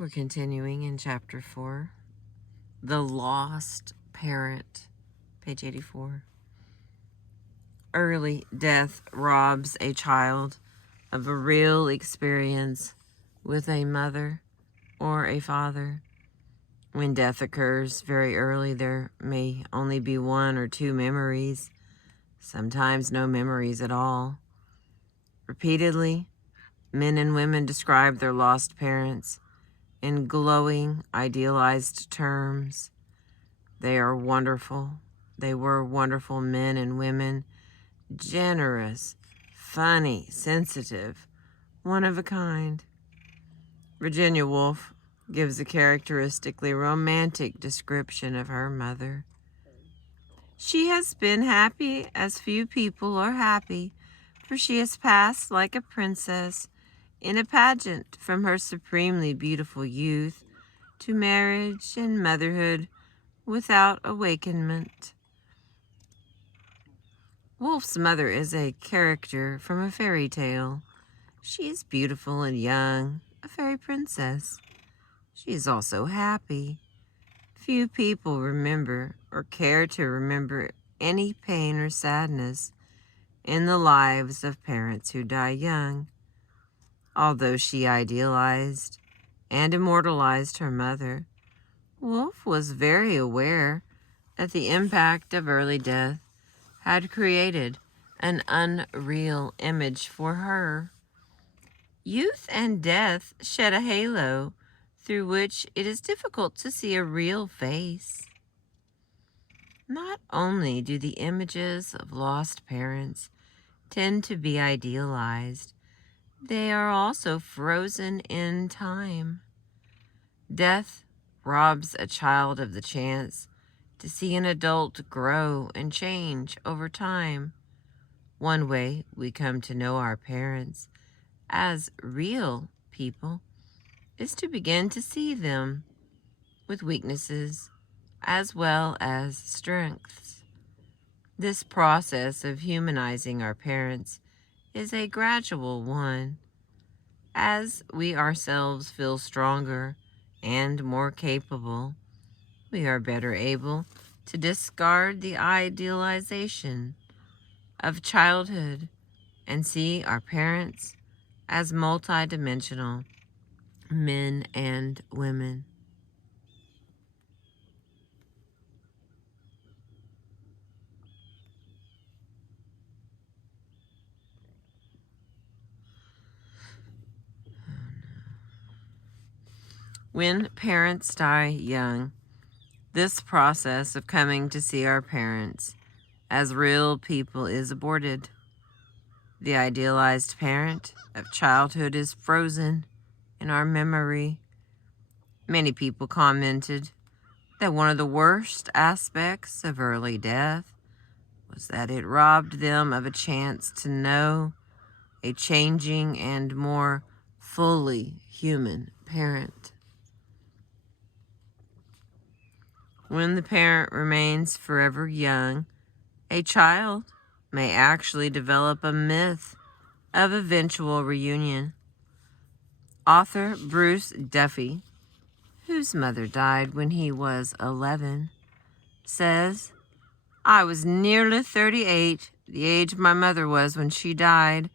We're continuing in chapter 4, The Lost Parent, page 84. Early death robs a child of a real experience with a mother or a father. When death occurs very early, there may only be 1 or 2 memories, sometimes no memories at all. Repeatedly, men and women describe their lost parents in glowing, idealized terms. They are wonderful. They were wonderful men and women, generous, funny, sensitive, one of a kind. Virginia Woolf gives a characteristically romantic description of her mother. She has been happy as few people are happy, for she has passed like a princess in a pageant from her supremely beautiful youth to marriage and motherhood without awakenment. Wolf's mother is a character from a fairy tale. She is beautiful and young, a fairy princess. She is also happy. Few people remember or care to remember any pain or sadness in the lives of parents who die young. Although she idealized and immortalized her mother, Wolf was very aware that the impact of early death had created an unreal image for her. Youth and death shed a halo through which it is difficult to see a real face. Not only do the images of lost parents tend to be idealized, they are also frozen in time. Death robs a child of the chance to see an adult grow and change over time. One way we come to know our parents as real people is to begin to see them with weaknesses as well as strengths. This process of humanizing our parents is a gradual one. As we ourselves feel stronger and more capable, we are better able to discard the idealization of childhood and see our parents as multidimensional men and women. When parents die young, this process of coming to see our parents as real people is aborted. The idealized parent of childhood is frozen in our memory. Many people commented that one of the worst aspects of early death was that it robbed them of a chance to know a changing and more fully human parent. When the parent remains forever young, a child may actually develop a myth of eventual reunion. Author Bruce Duffy, whose mother died when he was 11, says, "I was nearly 38, the age my mother was when she died.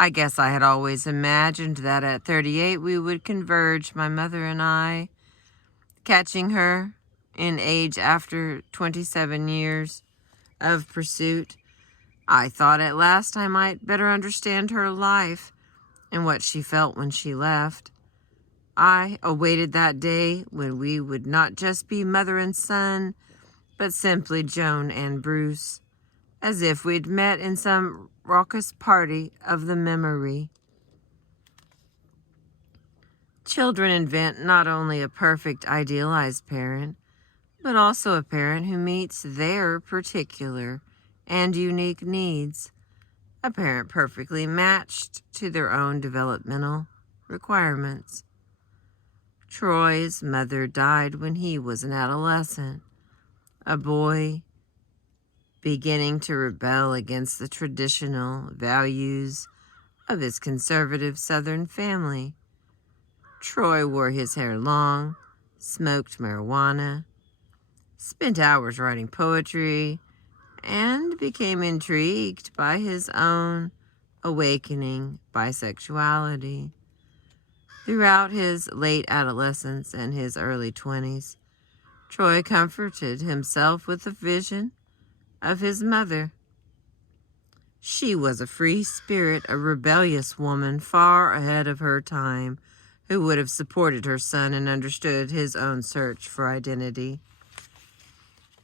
I guess I had always imagined that at 38 we would converge, my mother and I, catching her in age after 27 years of pursuit. I thought at last I might better understand her life and what she felt when she left. I awaited that day when we would not just be mother and son, but simply Joan and Bruce, as if we'd met in some raucous party of the memory." Children invent not only a perfect idealized parent, but also a parent who meets their particular and unique needs, a parent perfectly matched to their own developmental requirements. Troy's mother died when he was an adolescent, a boy beginning to rebel against the traditional values of his conservative Southern family. Troy wore his hair long, smoked marijuana, spent hours writing poetry, and became intrigued by his own awakening bisexuality. Throughout his late adolescence and his early 20s, Troy comforted himself with the vision of his mother. She was a free spirit, a rebellious woman far ahead of her time, who would have supported her son and understood his own search for identity.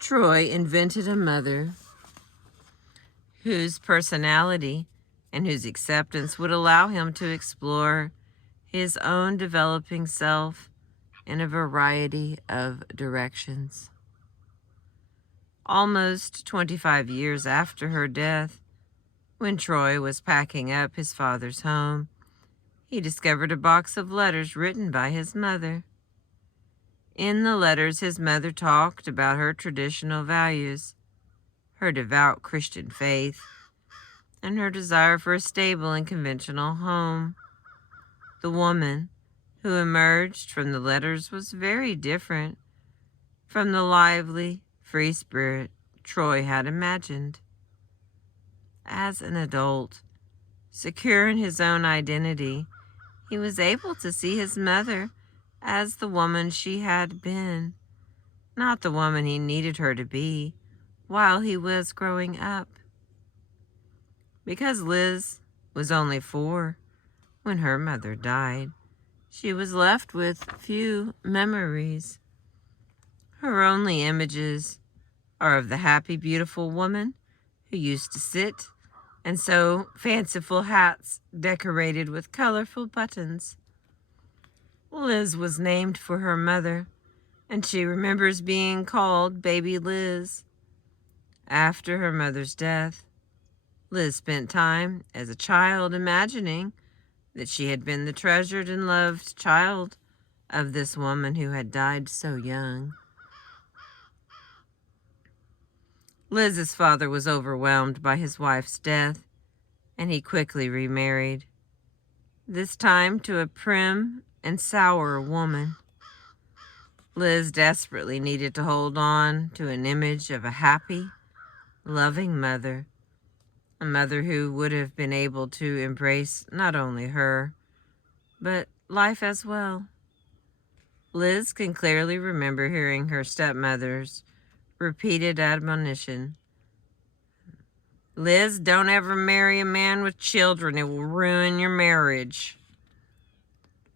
Troy invented a mother whose personality and whose acceptance would allow him to explore his own developing self in a variety of directions. Almost 25 years after her death, when Troy was packing up his father's home, he discovered a box of letters written by his mother. In the letters, his mother talked about her traditional values, her devout Christian faith, and her desire for a stable and conventional home. The woman who emerged from the letters was very different from the lively, free spirit Troy had imagined. As an adult, secure in his own identity, he was able to see his mother as the woman she had been, not the woman he needed her to be while he was growing up. Because Liz was only 4 when her mother died, she was left with few memories. Her only images are of the happy, beautiful woman who used to sit and sew fanciful hats decorated with colorful buttons. Liz was named for her mother, and she remembers being called Baby Liz. After her mother's death, Liz spent time as a child imagining that she had been the treasured and loved child of this woman who had died so young. Liz's father was overwhelmed by his wife's death, and he quickly remarried, this time to a prim and sour woman. Liz desperately needed to hold on to an image of a happy, loving mother, a mother who would have been able to embrace not only her, but life as well. Liz can clearly remember hearing her stepmother's repeated admonition, Liz, don't ever marry a man with children. It will ruin your marriage.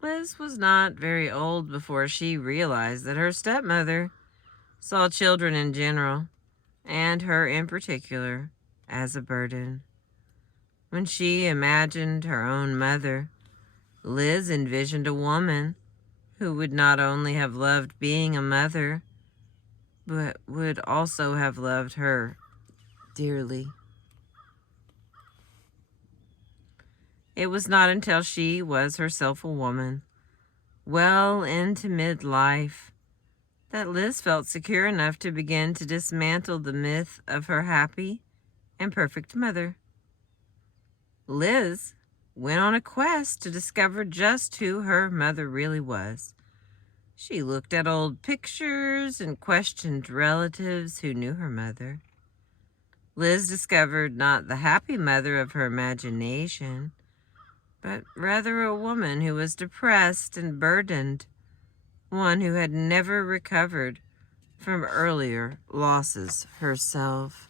Liz was not very old before she realized that her stepmother saw children in general, and her in particular, as a burden. When she imagined her own mother, Liz envisioned a woman who would not only have loved being a mother, but would also have loved her dearly. It was not until she was herself a woman, well into midlife, that Liz felt secure enough to begin to dismantle the myth of her happy and perfect mother. Liz went on a quest to discover just who her mother really was. She looked at old pictures and questioned relatives who knew her mother. Liz discovered not the happy mother of her imagination, but rather a woman who was depressed and burdened, one who had never recovered from earlier losses herself.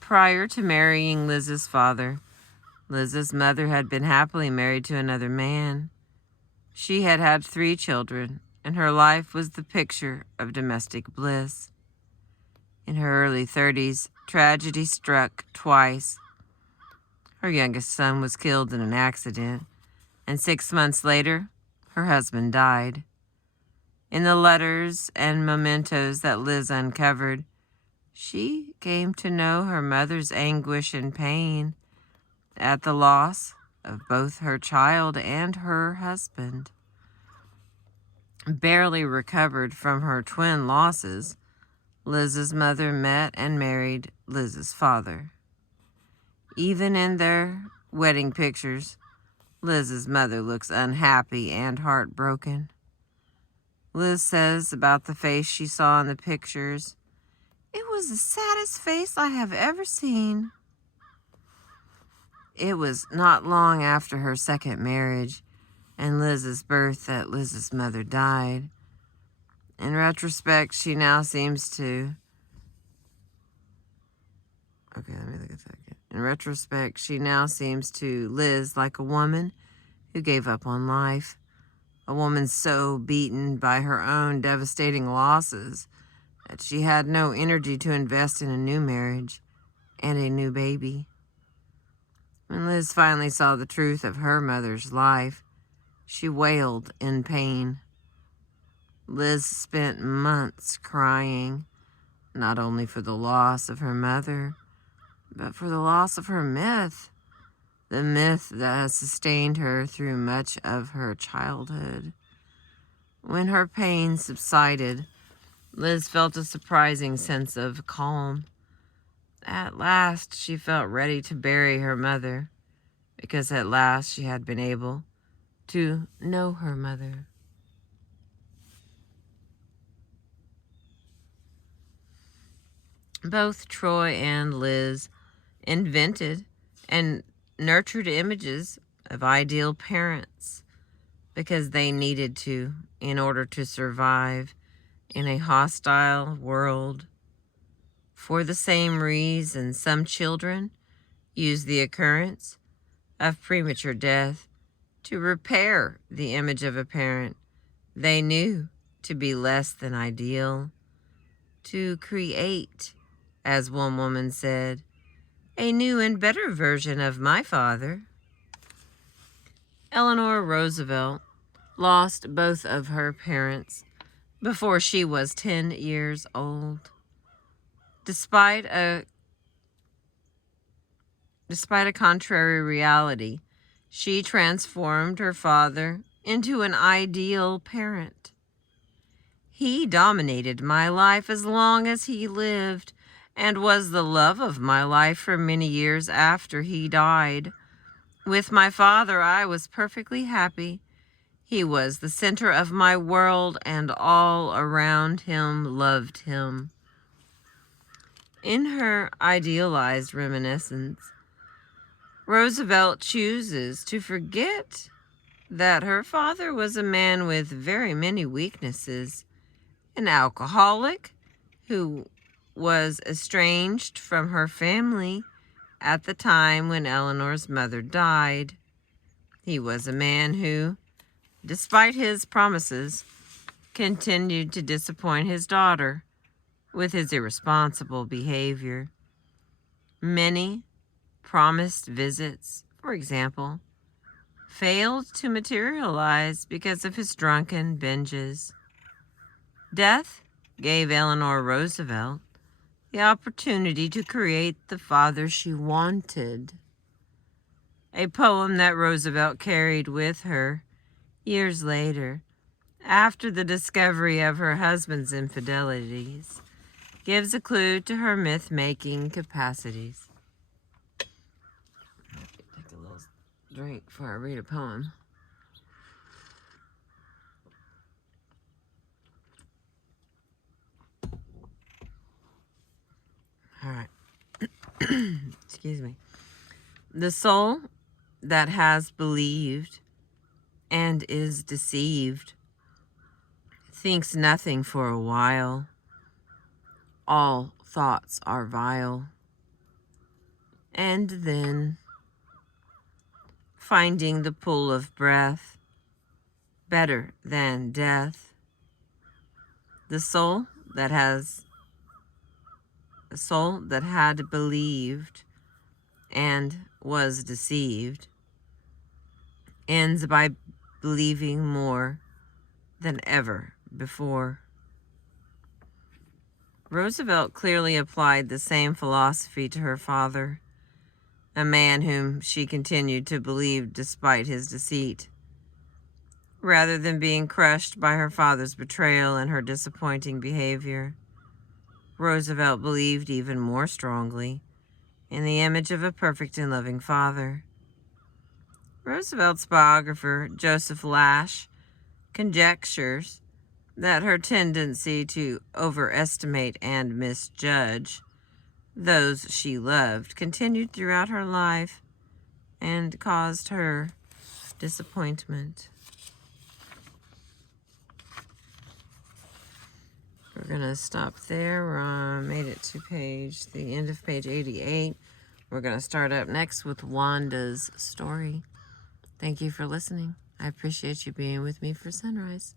Prior to marrying Liz's father, Liz's mother had been happily married to another man. She had had 3 children, and her life was the picture of domestic bliss. In her early 30s, tragedy struck twice. Her youngest son was killed in an accident, and 6 months later, her husband died. In the letters and mementos that Liz uncovered, she came to know her mother's anguish and pain at the loss of both her child and her husband. Barely recovered from her twin losses, Liz's mother met and married Liz's father. Even in their wedding pictures, Liz's mother looks unhappy and heartbroken. Liz says about the face she saw in the pictures, "It was the saddest face I have ever seen." It was not long after her second marriage and Liz's birth that Liz's mother died. In retrospect, she now seems to... Okay, let me look at that again. In retrospect, she now seems to Liz like a woman who gave up on life. A woman so beaten by her own devastating losses that she had no energy to invest in a new marriage and a new baby. When Liz finally saw the truth of her mother's life, she wailed in pain. Liz spent months crying, not only for the loss of her mother, but for the loss of her myth, the myth that has sustained her through much of her childhood. When her pain subsided, Liz felt a surprising sense of calm. At last, she felt ready to bury her mother, because at last she had been able to know her mother. Both Troy and Liz invented and nurtured images of ideal parents because they needed to in order to survive in a hostile world. For the same reason, some children use the occurrence of premature death to repair the image of a parent they knew to be less than ideal, to create, as one woman said, a new and better version of my father. Eleanor Roosevelt lost both of her parents before she was 10 years old. Despite a contrary reality, she transformed her father into an ideal parent. He dominated my life as long as he lived and was the love of my life for many years after he died. With my father, I was perfectly happy. He was the center of my world, and all around him loved him. In her idealized reminiscence, Roosevelt chooses to forget that her father was a man with very many weaknesses, an alcoholic who was estranged from her family at the time when Eleanor's mother died. He was a man who, despite his promises, continued to disappoint his daughter with his irresponsible behavior. Many promised visits, for example, failed to materialize because of his drunken binges. Death gave Eleanor Roosevelt the opportunity to create the father she wanted. A poem that Roosevelt carried with her years later, after the discovery of her husband's infidelities, gives a clue to her myth-making capacities. Take a little drink before I read a poem. All right. Excuse me. The soul that has believed and is deceived thinks nothing for a while. All thoughts are vile. And then, finding the pull of breath better than death, the soul that had believed and was deceived ends by believing more than ever before. Roosevelt clearly applied the same philosophy to her father, a man whom she continued to believe despite his deceit. Rather than being crushed by her father's betrayal and her disappointing behavior, Roosevelt believed even more strongly in the image of a perfect and loving father. Roosevelt's biographer, Joseph Lash, conjectures that her tendency to overestimate and misjudge those she loved continued throughout her life and caused her disappointment. We're going to stop there. We're made it to the end of page 88. We're going to start up next with Wanda's story. Thank you for listening. I appreciate you being with me for Sunrise.